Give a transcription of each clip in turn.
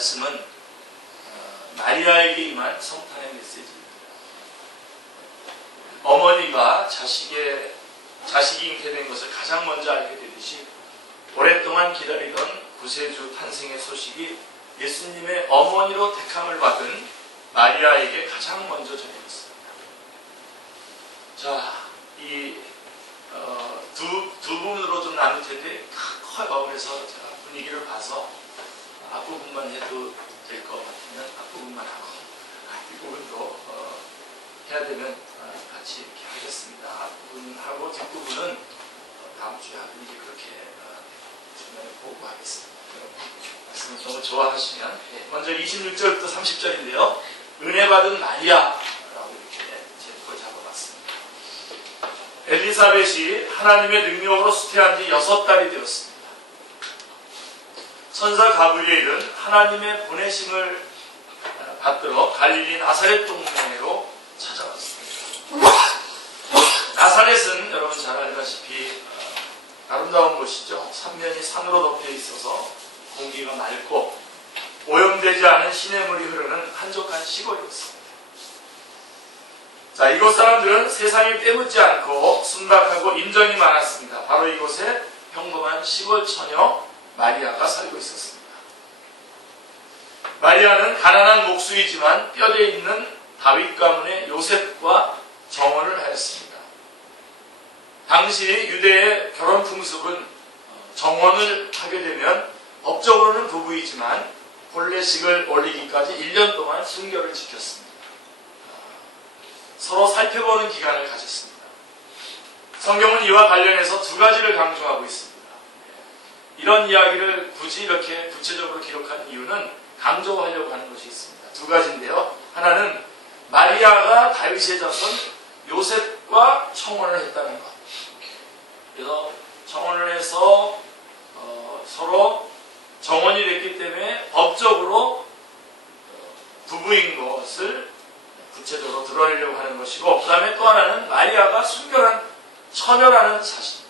말씀은 마리아에게 임한 성탄의 메시지입니다. 어머니가 자식이 잉태된 것을 가장 먼저 알게 되듯이 오랫동안 기다리던 구세주 탄생의 소식이 예수님의 어머니로 택함을 받은 마리아에게 가장 먼저 전해졌습니다. 자, 이 두 부분으로 좀 나눌 텐데 커요. 그래서 제가 분위기를 봐서 앞부분만 해도 될 것 같으면 앞부분만 하고 뒷부분도 해야 되면 같이 이렇게 하겠습니다. 앞부분하고 뒷부분은 다음 주에 하든지 그렇게 중간에 보고하겠습니다. 말씀을 너무 좋아하시면 먼저 26절부터 30절인데요. 은혜 받은 마리아라고 이렇게 제목을 잡아봤습니다. 엘리사벳이 하나님의 능력으로 수태한 지 6달이 되었습니다. 천사 가브리엘은 하나님의 보내심을 받들어 갈릴리 나사렛 동네로 찾아왔습니다. 나사렛은 여러분 잘 알다시피 아름다운 곳이죠. 삼면이 산으로 덮여 있어서 공기가 맑고 오염되지 않은 시냇물이 흐르는 한적한 시골이었습니다. 자, 이곳 사람들은 세상에 빼묻지 않고 순박하고 인정이 많았습니다. 바로 이곳에 평범한 시골 처녀 마리아가 살고 있었습니다. 마리아는 가난한 목수이지만 뼈대 있는 다윗 가문의 요셉과 정혼을 하였습니다. 당시 유대의 결혼 풍습은 정혼을 하게 되면 법적으로는 부부이지만 혼례식을 올리기까지 1년 동안 순결을 지켰습니다. 서로 살펴보는 기간을 가졌습니다. 성경은 이와 관련해서 두 가지를 강조하고 있습니다. 이런 이야기를 굳이 이렇게 구체적으로 기록한 이유는 강조하려고 하는 것이 있습니다. 두 가지인데요. 하나는 마리아가 다윗의 자손 요셉과 청혼을 했다는 것. 그래서 청혼을 해서 서로 정혼이 됐기 때문에 법적으로 부부인 것을 구체적으로 드러내려고 하는 것이고, 그 다음에 또 하나는 마리아가 순결한 처녀라는 사실입니다.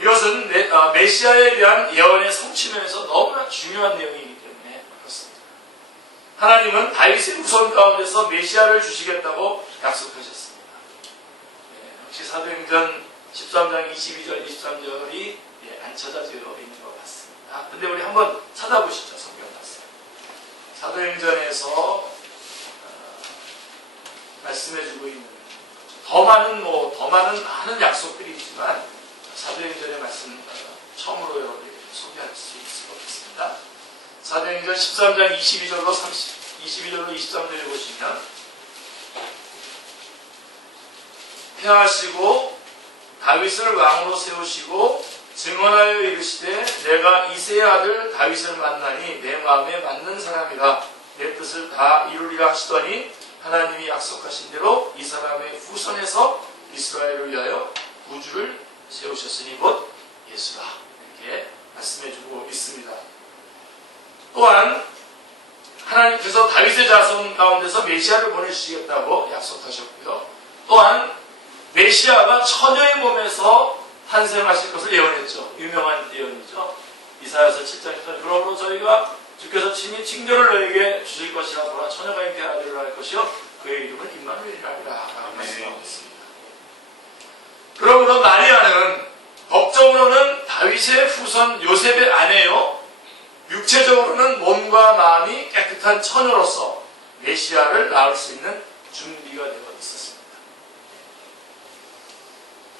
이것은 메시아에 대한 예언의 성취면에서 너무나 중요한 내용이기 때문에 그렇습니다. 하나님은 다윗의 후손 가운데서 메시아를 주시겠다고 약속하셨습니다. 역시 사도행전 13장 22절 23절이 안 찾아져 있는 것 같습니다. 근데 우리 한번 찾아보시죠. 성경 말씀. 사도행전에서 말씀해주고 있는 더 많은 약속들이 있지만 사도행전의 말씀 처음으로 여러분이 소개할 수 있을 것 같습니다. 사도행전 13장 22절로 23절에 보시면 폐하시고 다윗을 왕으로 세우시고 증언하여 이르시되 내가 이새의 아들 다윗을 만나니 내 마음에 맞는 사람이라 내 뜻을 다 이루리라 하시더니 하나님이 약속하신 대로 이 사람의 후손에서 이스라엘을 위하여 구주를 세우셨으니 곧 예수라. 이렇게 말씀해주고 있습니다. 또한 하나님께서 다윗의 자손 가운데서 메시아를 보내주시겠다고 약속하셨고요. 또한 메시아가 처녀의 몸에서 탄생하실 것을 예언했죠. 유명한 예언이죠. 이사야서 7장에서 그러므로 저희가 주께서 친히 칭조를 너에게 주실 것이라 보라 처녀가 잉태한 아들을 할 것이요 그의 이름은 임마누엘이라 라고 말씀하고 있습니다. 그러므로 마리아는 법적으로는 다윗의 후손 요셉의 아내요, 육체적으로는 몸과 마음이 깨끗한 처녀로서 메시아를 낳을 수 있는 준비가 되어 있었습니다.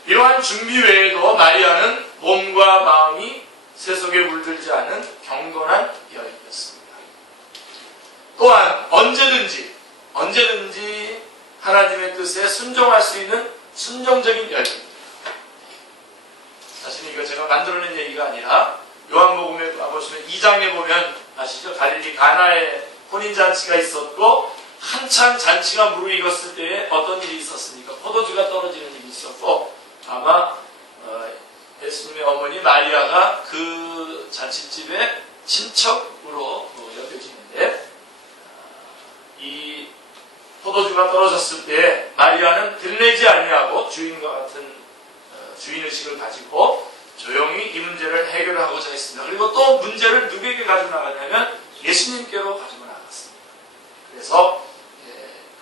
이러한 준비 외에도 마리아는 몸과 마음이 세속에 물들지 않은 경건한 여인이었습니다. 또한 언제든지 하나님의 뜻에 순종할 수 있는 순종적인 여인입니다. 사실 이거 제가 만들어낸 얘기가 아니라 요한복음에 가보시면 2장에 보면 아시죠? 갈릴리 가나에 혼인잔치가 있었고 한참 잔치가 무르익었을 때에 어떤 일이 있었습니까? 포도주가 떨어지는 일이 있었고 아마 예수님의 어머니 마리아가 그 잔치집의 친척으로 여겨지는데 이 포도주가 떨어졌을 때 마리아는 들내지 아니하고 주인과 같은 주인의식을 가지고 조용히 이 문제를 해결하고자 했습니다. 그리고 또 문제를 누구에게 가지고 나갔냐면 예수님께로 가지고 나갔습니다. 그래서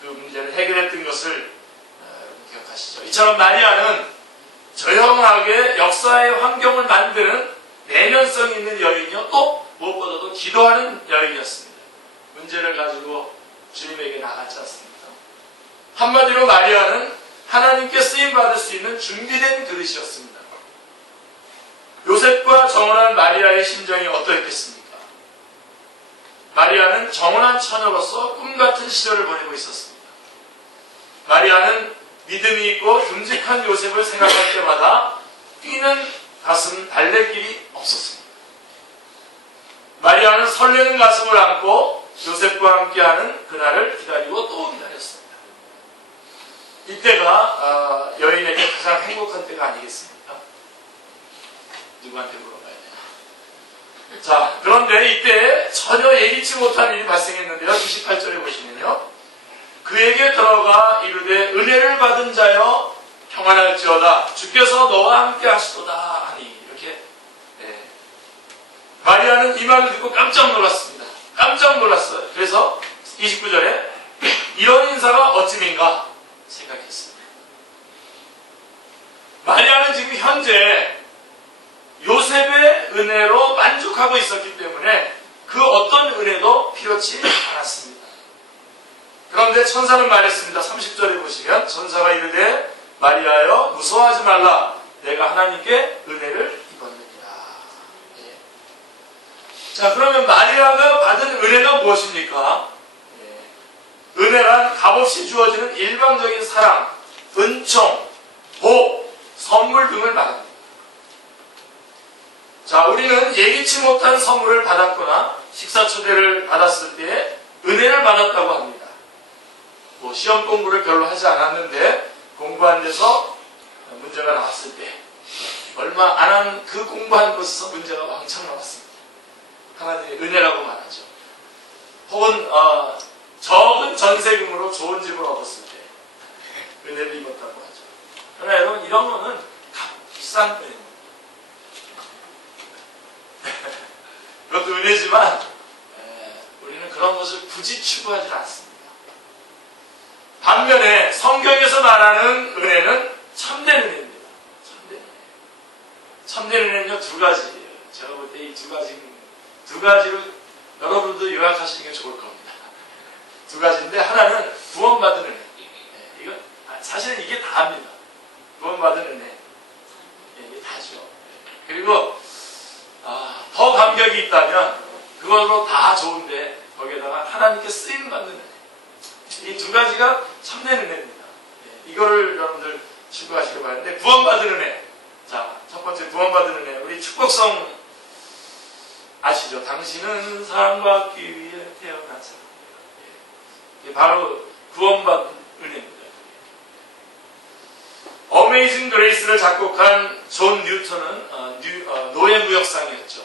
그 문제를 해결했던 것을 기억하시죠. 이처럼 마리아는 조용하게 역사의 환경을 만드는 내면성 있는 여인이요, 또 무엇보다도 기도하는 여인이었습니다. 문제를 가지고 주님에게 나갔지 않습니까? 한마디로 마리아는 하나님께 쓰임받을 수 있는 준비된 그릇이었습니다. 요셉과 정혼한 마리아의 심정이 어떠했겠습니까? 마리아는 정혼한 처녀로서 꿈같은 시절을 보내고 있었습니다. 마리아는 믿음이 있고 듬직한 요셉을 생각할 때마다 뛰는 가슴 달랠 길이 없었습니다. 마리아는 설레는 가슴을 안고 요셉과 함께하는 그날을 기다리고 또 기다렸습니다. 이때가 여인에게 가장 행복한 때가 아니겠습니까? 누구한테 물어봐야 되나? 자, 그런데 이때 전혀 예기치 못한 일이 발생했는데요. 28절에 보시면요. 그에게 들어가 이르되 은혜를 받은 자여 평안할지어다 주께서 너와 함께 하시도다 하니, 이렇게 마리아는 이 말을 듣고 깜짝 놀랐습니다. 깜짝 놀랐어요. 그래서 29절에 이런 인사가 어찌민가 생각했습니다. 마리아는 지금 현재 요셉의 은혜로 만족하고 있었기 때문에 그 어떤 은혜도 필요치 않았습니다. 그런데 천사는 말했습니다. 30절에 보시면 천사가 이르되 마리아여 무서워하지 말라 내가 하나님께 은혜를 입었느니라. 자, 그러면 마리아가 받은 은혜가 무엇입니까? 은혜란 값없이 주어지는 일방적인 사랑, 은총, 복, 선물 등을 말합니다. 자, 우리는 예기치 못한 선물을 받았거나 식사 초대를 받았을 때 은혜를 받았다고 합니다. 뭐 시험 공부를 별로 하지 않았는데 공부한 데서 문제가 나왔을 때 얼마 안 한 그 공부한 곳에서 문제가 왕창 나왔습니다. 하나님의 은혜라고 말하죠. 혹은 적은 전세금으로 좋은 집을 얻었을 때 은혜를 입었다고 하죠. 그러나 여러분, 이런 거는 값비싼 은혜입니다. 그것도 은혜지만 우리는 그런 것을 굳이 추구하지 않습니다. 반면에 성경에서 말하는 은혜는 참된 은혜입니다. 참된 은혜는요, 두 가지예요. 제가 볼 때 이 두 가지로 여러분도 요약하시는 게 좋을 겁니다. 두 가지인데, 하나는 구원받은 은혜. 이건 사실은 이게 다입니다. 구원받은 은혜. 이게 다죠. 그리고 더 감격이 있다면 그걸로 다 좋은데 거기에다가 하나님께 쓰임받는 은혜. 이 두 가지가 참된 은혜입니다. 이거를 여러분들 추구하시기 바라는데, 구원받은 은혜. 자, 첫 번째 구원받은 은혜. 우리 축복성 아시죠? 당신은 사랑받기 위해 태어난 사람. 이게 바로 구원받은 은혜입니다. 어메이징 그레이스를 작곡한 존 뉴턴은 노예 무역상이었죠.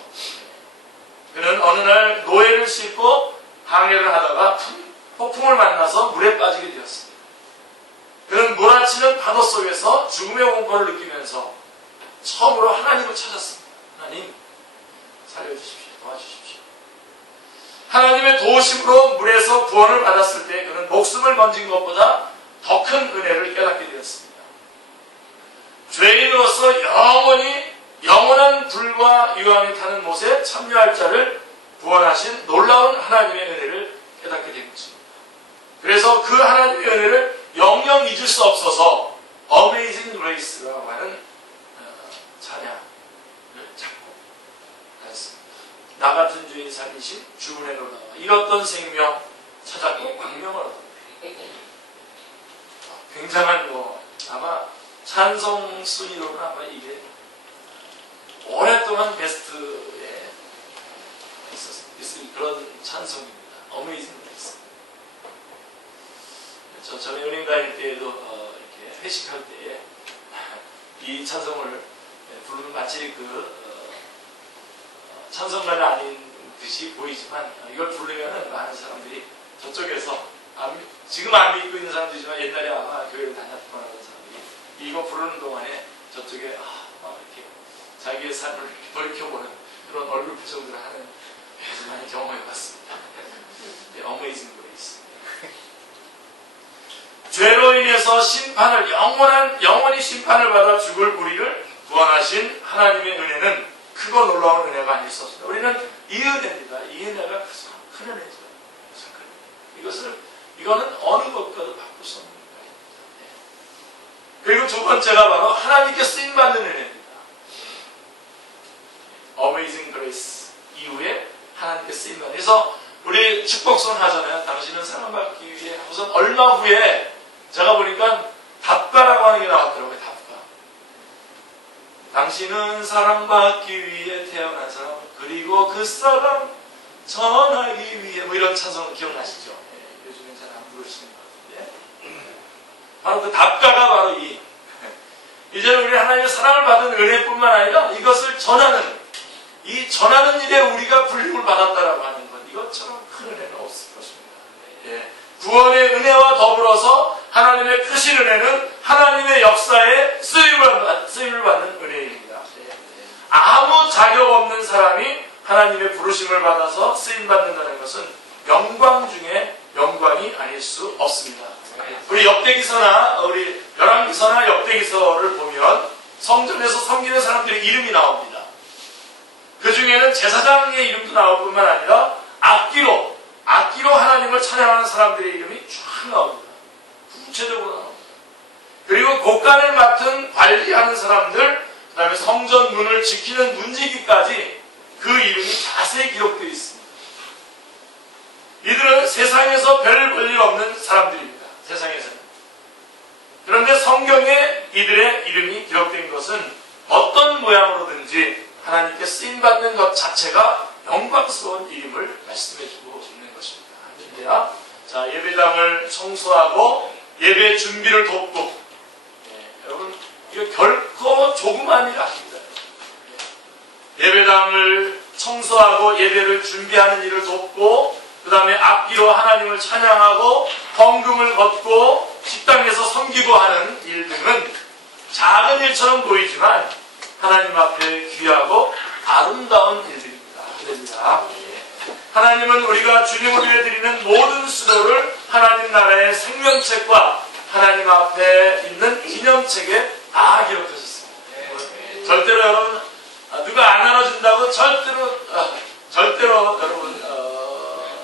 그는 어느 날 노예를 싣고 항해를 하다가 폭풍을 만나서 물에 빠지게 되었습니다. 그는 몰아치는 파도 속에서 죽음의 공포를 느끼면서 처음으로 하나님을 찾았습니다. 하나님, 살려주십시오. 도와주십시오. 하나님의 도우심으로 물에서 구원을 받았을 때 그는 목숨을 건진 것보다 더 큰 은혜를 깨닫게 되었습니다. 죄인으로서 영원한 불과 유황이 타는 못에 참여할 자를 구원하신 놀라운 하나님의 은혜를 깨닫게 된 것입니다. 그래서 그 하나님의 은혜를 영영 잊을 수 없어서 Amazing Grace라고 하는 찬양을 작곡하였습니다. 나 같은 죄인 살리신 주은혜 놀라와 잃었던 생명 찾았고 광명을 얻었다. 굉장한 아마 찬송 순위로는 아마 이게 오랫동안 베스트에 있을 그런 찬송입니다. Amazing Grace. 저는 연예인 다닐 때에도 이렇게 회식할 때에 이 찬송을 부르는 마치 찬송가는 아닌 듯이 보이지만 이걸 부르면 많은 사람들이 저쪽에서 지금 안 믿고 있는 사람들이지만 옛날에 아마 교회를 다녔던 사람들이 이거 부르는 동안에 저쪽에 이렇게 자기의 삶을 돌이켜보는 그런 얼굴 표정들을 하는 많이 경험해봤습니다. Amazing Grace. 죄로 인해서 심판을 영원히 심판을 받아 죽을 우리를 구원하신 하나님의 은혜는 크고 놀라운 은혜가 아닐 수 없습니다. 우리는 이 은혜입니다. 이 은혜가 큰 은혜죠. 이거는 어느 것과도 바꿀 수 없는 은혜입니다. 그리고 두 번째가 바로 하나님께 쓰임받는 은혜입니다. Amazing Grace 이후에 하나님께 쓰임받는. 그래서 우리 축복선 하잖아요. 당신은 사랑받기 위해 우선 얼마 후에 제가 보니까 답가라고 하는 게 나왔더라고요. 답가. 당신은 사랑받기 위해 태어난 사람, 그리고 그 사랑 전하기 위해, 뭐 이런 찬송 기억나시죠? 네, 요즘엔 잘 안 부르시는 것 같은데. 바로 그 답가가 바로 이제는 우리 하나님의 사랑을 받은 은혜뿐만 아니라 이것을 전하는, 이 전하는 일에 우리가 불림을 받았다라고 하는 것, 이것처럼 큰 은혜가 없을 것입니다. 예. 구원의 은혜와 더불어서 하나님의 크신 은혜는 하나님의 역사에 쓰임을 받는 은혜입니다. 아무 자격 없는 사람이 하나님의 부르심을 받아서 쓰임받는다는 것은 영광 중에 영광이 아닐 수 없습니다. 우리 역대기서나 우리 열왕기서나 역대기서를 보면 성전에서 섬기는 사람들의 이름이 나옵니다. 그 중에는 제사장의 이름도 나올 뿐만 아니라 악기로 하나님을 찬양하는 사람들의 이름이 쫙 나옵니다. 구체적으로 나옵니다. 그리고 곳간을 맡은 관리하는 사람들, 그 다음에 성전 문을 지키는 문지기까지 그 이름이 자세히 기록되어 있습니다. 이들은 세상에서 별 볼일 없는 사람들입니다. 세상에서는. 그런데 성경에 이들의 이름이 기록된 것은 어떤 모양으로든지 하나님께 쓰임받는 것 자체가 영광스러운 일임을 말씀해주고 있는 것입니다. 할렐루야. 자, 예배당을 청소하고 예배 준비를 돕고, 여러분 이거 결코 조그만 일 아닙니다. 예배당을 청소하고 예배를 준비하는 일을 돕고, 그 다음에 악기로 하나님을 찬양하고 헌금을 걷고 식당에서 섬기고 하는 일 등은 작은 일처럼 보이지만 하나님 앞에 귀하고 아름다운 일들입니다. 할렐루야. 하나님은 우리가 주님을 위해 드리는 모든 수고를 하나님 나라의 생명책과 하나님 앞에 있는 기념책에 다 기록하셨습니다. 절대로 여러분 누가 안 알아준다고 절대로 여러분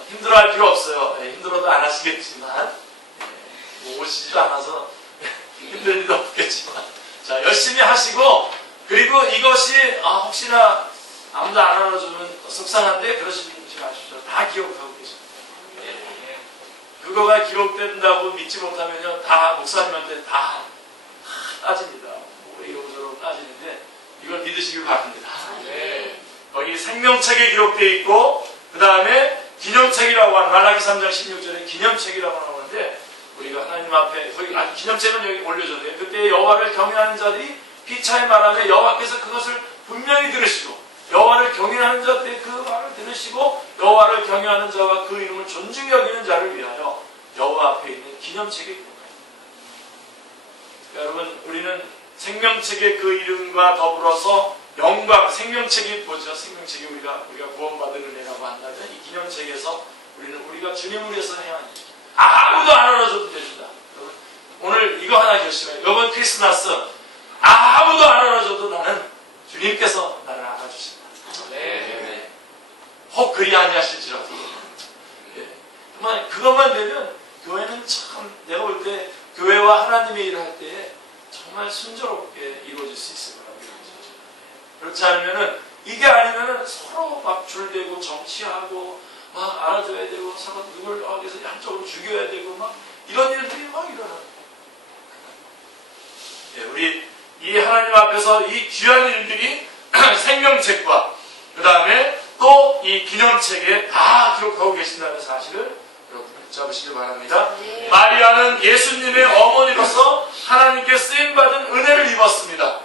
힘들어할 필요 없어요. 힘들어도 안 하시겠지만 뭐 오시지도 않아서 힘들 일도 없겠지만 자, 열심히 하시고, 그리고 이것이 혹시나 아무도 안 알아주면 속상한데 그러시지 마십시오. 다 기록하고 계십니다. 그거가 기록된다고 믿지 못하면요, 다 목사님한테 다 따집니다. 뭐 이러고저러고 따지는데 이걸 믿으시길 바랍니다. 거기 생명책에 기록되어 있고, 그 다음에 기념책이라고 하는 말라기 3장 16절에 기념책이라고 나오는데, 우리가 하나님 앞에 거기 기념책은 여기 올려줘요. 그때 여호와를 경외하는 자들이 피차의 말하며 여호와께서 그것을 분명히 들으시고, 여호와를 경외하는 자들의 그 말을 들으시고 여호와를 경외하는 자와 그 이름을 존중히 여기는 자를 위하여 여호와 앞에 있는 기념책에 기록합니다. 여러분, 우리는 생명책의 그 이름과 더불어서 영광, 생명책이 뭐죠? 생명책이 우리가 구원받은 은혜라고 한다면 이 기념책에서 우리가 주님을 위해서 행한 일, 아무도 안 알아줘도 됩니다. 여러분, 오늘 이거 하나 결심해요. 이번 크리스마스 아무도 안 알아줘도 나는 주님께서 나를 알아주신다. 네. 혹 그리 아니하실지라도. 정말 그것만 되면 교회는 참, 내가 볼 때 교회와 하나님의 일을 할 때 정말 순조롭게 이루어질 수 있을 거라고 생각합니다. 그렇지 않으면은, 이게 아니면은 서로 막 줄대고 정치하고 막 알아줘야 되고 서로 누굴 그래서 한쪽으로 죽여야 되고 막 이런 일들이 막 일어나요. 우리 이 하나님 앞에서 이 귀한 일들이 생명책과 그 다음에 또 이 기념책에 다 기록하고 계신다는 사실을 여러분 붙잡으시길 바랍니다. 네. 마리아는 예수님의 어머니로서 하나님께 쓰임받은 은혜를 입었습니다.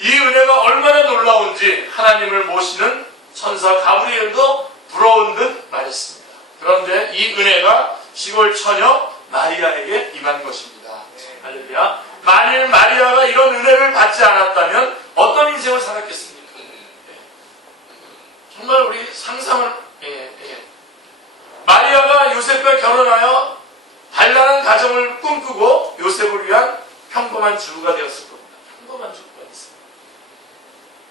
이 은혜가 얼마나 놀라운지 하나님을 모시는 천사 가브리엘도 부러운 듯 말했습니다. 그런데 이 은혜가 시골 처녀 마리아에게 임한 것입니다. 할렐루야. 만일 마리아가 이런 은혜를 받지 않았다면 어떤 인생을 살았겠습니까? 평범한 주부가 되었을 겁니다. 평범한 주부가 됐습니다.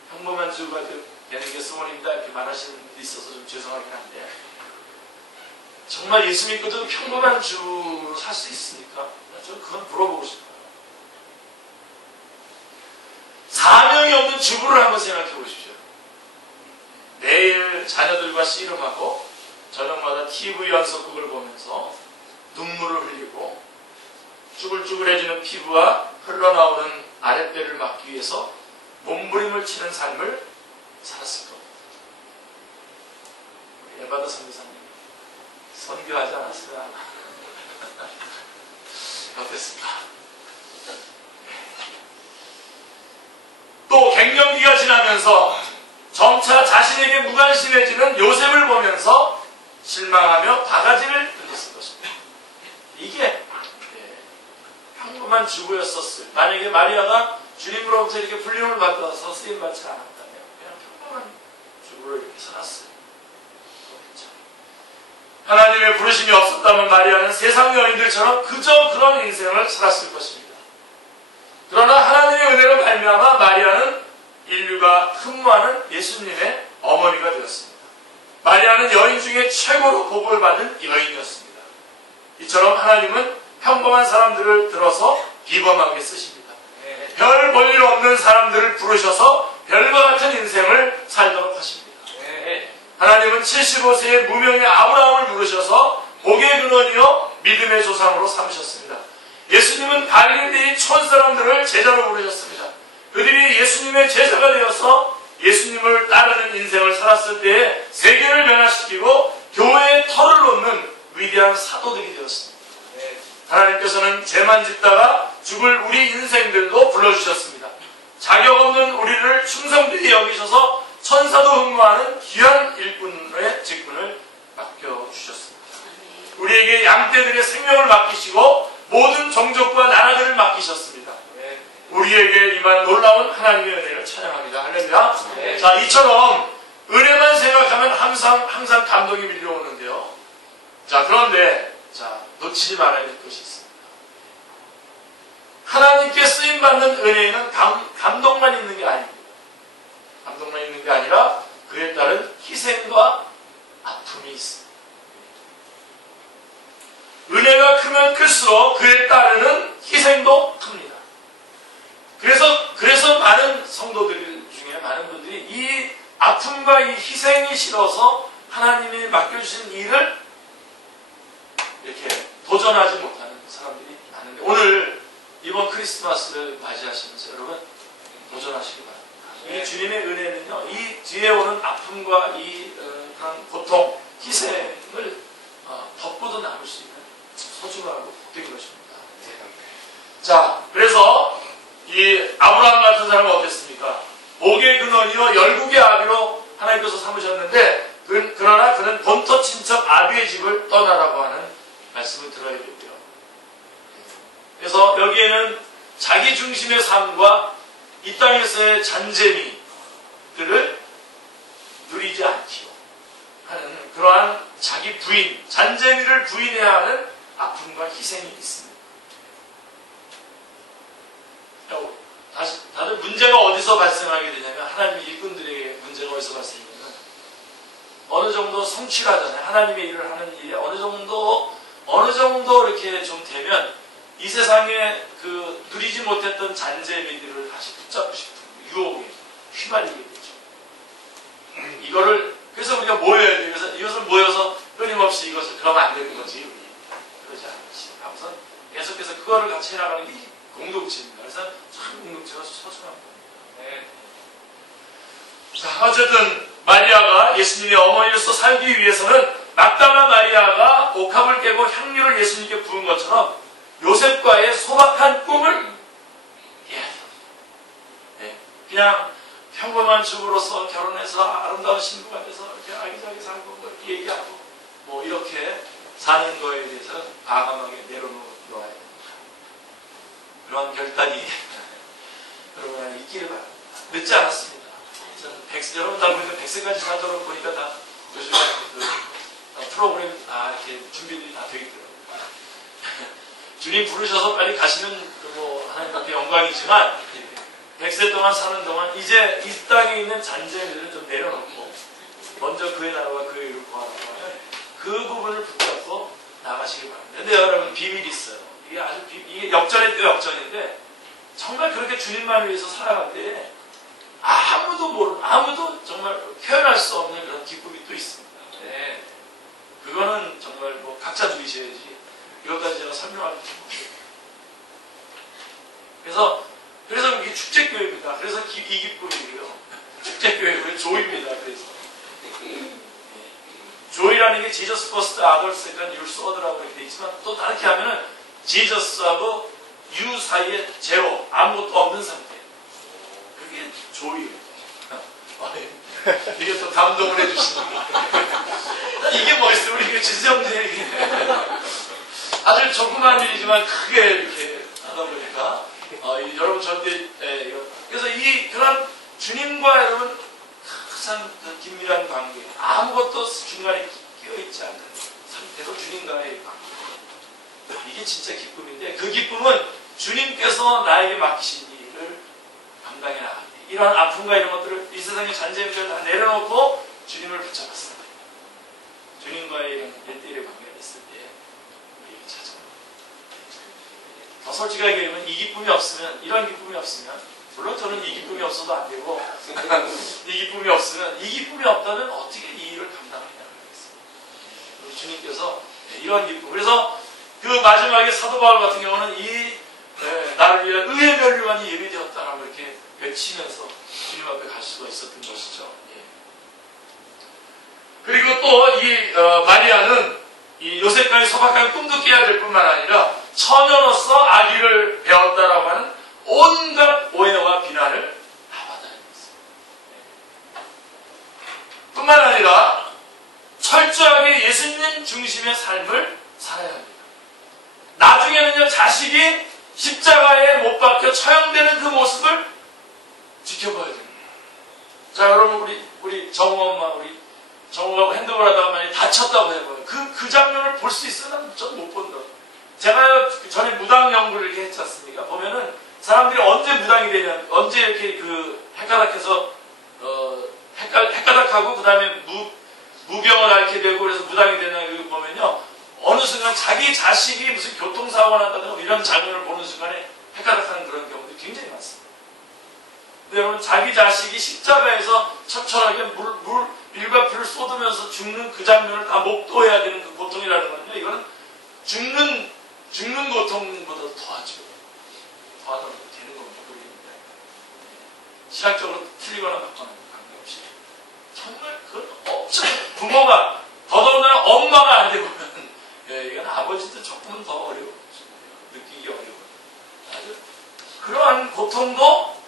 평범한 주부가 되는 게 소원입니다. 이렇게 말하시는 분들이 있어서 좀 죄송하긴 한데, 정말 예수 믿고도 평범한 주로 살 수 있습니까? 저는 그건 물어보고 싶어요. 사명이 없는 주부를 한번 생각해 보십시오. 매일 자녀들과 씨름하고 저녁마다 TV 연속극을 보면서 눈물을 흘리고 쭈글쭈글해지는 피부와 흘러나오는 아랫배를 막기 위해서 몸부림을 치는 삶을 살았을 겁니다. 에바다 선교사님 선교하지 않았어요? 어땠습니까? 또 갱년기가 지나면서 점차 자신에게 무관심해지는 요셉을 보면서 실망하며 바가지를 던졌을 것입니다. 이게 평범한 주부였었어요. 만약에 마리아가 주님으로부터 이렇게 불림을 받아서 쓰임받지 않았다면 그냥 평범한 주부로 이렇게 살았어요. 그렇죠. 하나님의 부르심이 없었다면 마리아는 세상 여인들처럼 그저 그런 인생을 살았을 것입니다. 그러나 하나님의 은혜로 말미암아 마리아는 인류가 흠모하는 예수님의 어머니가 되었습니다. 마리아는 여인 중에 최고로 복을 받은 여인이었습니다. 이처럼 하나님은 평범한 사람들을 들어서 비범하게 쓰십니다. 별 볼일 없는 사람들을 부르셔서 별과 같은 인생을 살도록 하십니다. 하나님은 75세의 무명의 아브라함을 부르셔서 복의 근원이요 믿음의 조상으로 삼으셨습니다. 예수님은 갈릴리 촌 사람들을 제자로 부르셨습니다. 그들이 예수님의 제자가 되어서 예수님을 따르는 인생을 살았을 때에 세계를 변화시키고 교회의 털을 놓는 위대한 사도들이 되었습니다. 하나님께서는 죄만 짓다가 죽을 우리 인생들도 불러주셨습니다. 자격 없는 우리를 충성되게 여기셔서 천사도 흠모하는 귀한 일꾼의 직분을 맡겨주셨습니다. 우리에게 양떼들의 생명을 맡기시고 모든 종족과 나라들을 맡기셨습니다. 우리에게 임한 놀라운 하나님의 은혜를 찬양합니다. 할렐루야. 네. 자, 이처럼 은혜만 생각하면 항상 감동이 밀려오는데요. 자, 그런데 놓치지 말아야 될 것이 있습니다. 하나님께 쓰임받는 은혜에는 감동만 있는 게 아닙니다. 감동만 있는 게 아니라 그에 따른 희생과 아픔이 있습니다. 은혜가 크면 클수록 그에 따르는 희생도 큽니다. 그래서 많은 성도들 중에 많은 분들이 이 아픔과 이 희생이 싫어서 하나님이 맡겨주신 일을 이렇게 도전하지 못하는 사람들이 많은데, 오늘 이번 크리스마스를 맞이하시면서 여러분 도전하시기 바랍니다. 이 주님의 은혜는요, 이 뒤에 오는 아픔과 이 그런 고통, 희생을 덮고도 남을 수 있는 소중하고 복된 것입니다. 자, 그래서 이 아브라함 같은 사람은 어땠습니까? 복의 근원이요 열국의 아비로 하나님께서 삼으셨는데, 그러나 그는 본토 친척 아비의 집을 떠나라고 하는 말씀을 들어야 되고요. 그래서 여기에는 자기 중심의 삶과 이 땅에서의 잔재미들을 누리지 않기로 하는 그러한 자기 부인, 잔재미를 부인해야 하는 아픔과 희생이 있습니다. 다들 문제가 어디서 발생하게 되냐면, 하나님의 일꾼들에게 문제가 어디서 발생하냐면, 어느 정도 성취하잖아요. 하나님의 일을 하는 일에 어느 정도 이렇게 좀 되면 이 세상에 그 누리지 못했던 잔재미들을 다시 붙잡고 싶은 유혹에 휘말리게 되죠. 이거를 그래서 우리가 모여야 돼요. 그래서 이것을 모여서 끊임없이 이것을 그러면 안 되는 거지. 그러지 않지. 하면서 계속해서 그거를 같이 해나가는 게 공동체입니다. 그래서 참 공동체가 소중한 거예요. 네. 자, 어쨌든 마리아가 예수님의 어머니로서 살기 위해서는 막달라 마리아가 옥합을 깨고 향유를 예수님께 부은 것처럼 요셉과의 소박한 꿈을 네. 그냥 평범한 주부로서 결혼해서 아름다운 신부가 돼서 이렇게 아기자기 살고 뭐 이렇게 얘기하고 뭐 이렇게 사는 거에 대해서 과감하게 내려놓아야 됩니다. 그런 결단이 여러분 있기를 바랍니다. 늦지 않았습니다. 여러분 다 보니까 100세까지 살도록 보니까 다 요즘 프로그램 이렇게 준비들이 다 되어 있더라고요. 주님 부르셔서 빨리 가시면 뭐 하나님 앞에 영광이지만 100세 동안 사는 동안 이제 이 땅에 있는 잔재미들을 좀 내려놓고 먼저 그의 나라와 그의 의를 구하라고 하면 그 부분을 붙잡고 나가시기 바랍니다. 근데 여러분 비밀이 있어요. 이게 아주 이게 역전의 또 역전인데 정말 그렇게 주님만을 위해서 살아갈 때 아무도 정말 표현할 수 없는 그런 기쁨이 또 있습니다. 네. 그거는 정말 뭐 각자 누리셔야지 이것까지 제가 설명할 수 없어요. 그래서 이게 축제교회입니다. 그래서 이 기쁨이고요. 축제교회 조입니다. 그래서 조이라는 게 Jesus first, others second, you third라고 이렇게 돼 있지만 또 다르게 하면은 Jesus하고 you 사이에 제로 아무것도 없는 상태. 그게 조이예요. 이게 또 감동을 해주시니까 이게 멋있어요. 우리 지성진에게 아주 조그만 일이지만 크게 이렇게 하다 보니까 여러분 절대 그래서 그런 주님과 여러분 항상 그 긴밀한 관계 아무것도 중간에 끼어있지 않는 상태로 주님과의 관계 이게 진짜 기쁨인데 그 기쁨은 주님께서 나에게 맡기신 일을 감당해 나가기 이러한 아픔과 이런 것들을 이 세상의 잔재미를 다 내려놓고 주님을 붙잡았습니다. 주님과의 이런 1대1의 관계가 있을 때 우리에게 찾아옵니다. 더 솔직하게 얘기하면 이 기쁨이 없으면 이런 기쁨이 없으면 물론 저는 이 기쁨이 없어도 안 되고 이 기쁨이 없으면 이 기쁨이 없다면 어떻게 이 일을 감당하느냐고 하겠습니다. 우리 주님께서 이런 기쁨 그래서 그 마지막에 사도 바울 같은 경우는 나를 위한 의의 면류관이 예비되었다라고 이렇게 외치면서 주님 앞에 갈 수가 있었던 것이죠. 그리고 또 마리아는 이 요셉과의 소박한 꿈도 깨야 될 뿐만 아니라 처녀로서 아기를 배웠다라고 하는 온갖 오해와 비난을 다 받아야 했습니다. 뿐만 아니라 철저하게 예수님 중심의 삶을 살아야 합니다. 나중에는요 자식이 십자가에 못 박혀 처형되는 그 모습을 지켜봐야 됩니다. 자 여러분 우리 정우엄마 정우하고 핸드볼 하다가 많이 다쳤다고 해봐요. 그 장면을 볼 수 있어요? 난 전 못 본다. 제가 전에 무당 연구를 이렇게 했지 않습니까? 보면은 사람들이 언제 무당이 되냐, 언제 이렇게 헷가닥해서 헷가닥하고 그 다음에 무병을 앓게 되고 그래서 무당이 되냐 이거 보면요 어느 순간 자기 자식이 무슨 교통사고가 난다든가 이런 장면을 보는 순간에 헷가닥하는 그런 경우들이 굉장히 많습니다. 근데 여러분 자기 자식이 십자가에서 처철하게 밀과 피를 쏟으면서 죽는 그 장면을 다 목도해야 되는 그 고통이라는 거는요 이거는 죽는 고통보다 더하죠. 더하다 보면 되는 겁니다. 모르겠는데 시각적으로 틀리거나 맞거나 관계없이 정말 그건 엄청 부모가 더더군다나 엄마가 안 되고 이건 아버지도 조금은 더 어려워 느끼기 어려워. 아주 그러한 고통도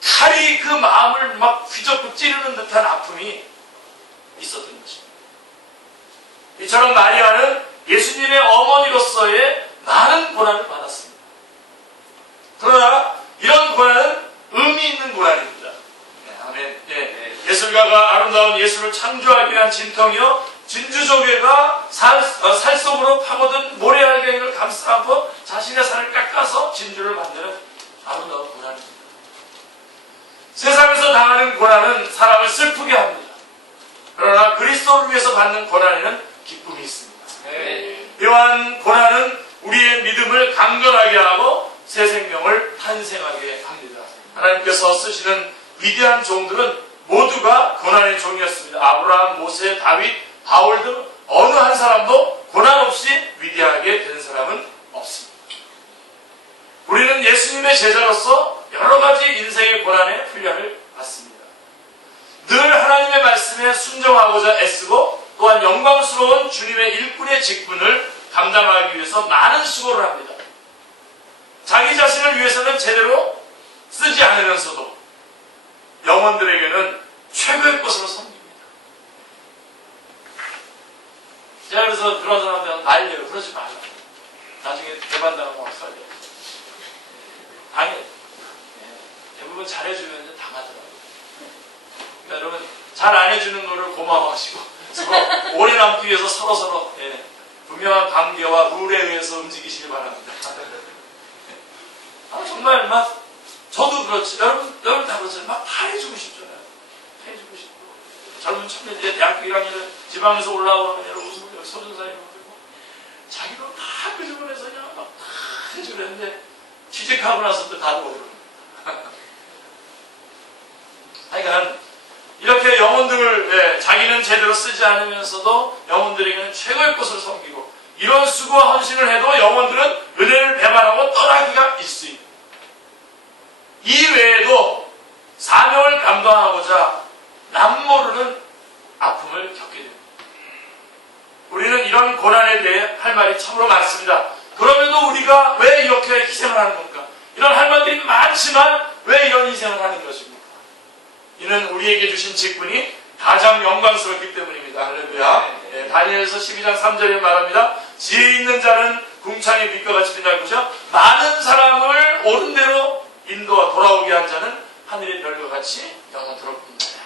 칼이 그 마음을 막 휘젓고 찌르는 듯한 아픔이 있었던 것입니다. 이처럼 마리아는 예수님의 어머니로서의 많은 고난을 받았습니다. 그러나 이런 고난은 의미 있는 고난입니다. 아멘. 예술가가 아름다운 예술을 창조하기 위한 진통이요 진주조개가 살 속으로 파고든 모래알갱이를 감싸 안고 자신의 살을 깎아서 진주를 만드는 아름다운 고난입니다. 세상에서 당하는 고난은 사람을 슬프게 합니다. 그러나 그리스도를 위해서 받는 고난에는 기쁨이 있습니다. 이러한 고난은 우리의 믿음을 강건하게 하고 새 생명을 탄생하게 합니다. 하나님께서 쓰시는 위대한 종들은 모두가 고난의 종이었습니다. 아브라함, 모세, 다윗, 바울 등 어느 한 사람도 고난 없이 위대하게 된 사람은 없습니다. 우리는 예수님의 제자로서 여러 가지 인생의 고난의 훈련을 받습니다. 늘 하나님의 말씀에 순종하고자 애쓰고 또한 영광스러운 주님의 일꾼의 직분을 감당하기 위해서 많은 수고를 합니다. 자기 자신을 위해서는 제대로 쓰지 않으면서도 영혼들에게는 최고의 것으로 섬깁니다. 제가 그래서 그런 사람들한테 말려요. 그러지 말라. 나중에 대반당하고 막 살려. 대부분 잘해주면 당하더라고요. 그러니까 여러분 잘 안 해주는 거를 고마워하시고 서로 오래 남기 위해서 서로 분명한 관계와 룰에 의해서 움직이시길 바랍니다. 정말 막 저도 그렇지. 여러분 다 그렇잖아요. 막 다 해주고 싶잖아요. 다 해주고 싶고 젊은 청년들 대학교 1학년을 지방에서 올라오는 여러분 서준사님 자기도 다 끄집어내서 그냥 막 다 해주려는데 취직하고 나서부터 다 모르는 그러니까 이렇게 영혼들을 자기는 제대로 쓰지 않으면서도 영혼들에게는 최고의 것을 섬기고 이런 수고와 헌신을 해도 영혼들은 은혜를 배반하고 떠나기가 있습니다. 이 외에도 사명을 감당하고자 남모르는 아픔을 겪게 됩니다. 우리는 이런 고난에 대해 할 말이 참으로 많습니다. 그럼에도 우리가 왜 이렇게 희생을 하는 겁니까? 이런 할 말들이 많지만 왜 이런 희생을 하는 것입니까? 이는 우리에게 주신 직분이 가장 영광스럽기 때문입니다. 할렐루야. 다니엘서 12장 3절에 말합니다. 지혜 있는 자는 궁창의 빛과 같이 빛날 것이요 많은 사람을 옳은 대로 인도와 돌아오게 한 자는 하늘의 별과 같이 영원토록 빛나라.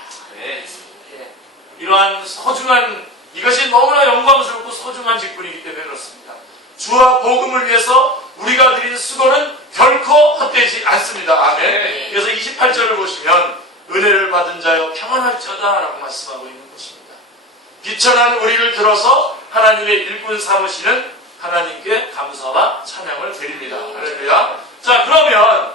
이러한 소중한 이것이 너무나 영광스럽고 소중한 직분이기 때문에 그렇습니다. 주와 복음을 위해서 우리가 드린 수고는 결코 헛되지 않습니다. 아멘. 그래서 28절을 보시면 은혜를 받은 자여 평안할지어다 라고 말씀하고 있는 것입니다. 비천한 우리를 들어서 하나님의 일꾼 삼으시는 하나님께 감사와 찬양을 드립니다. 할렐루야. 자, 그러면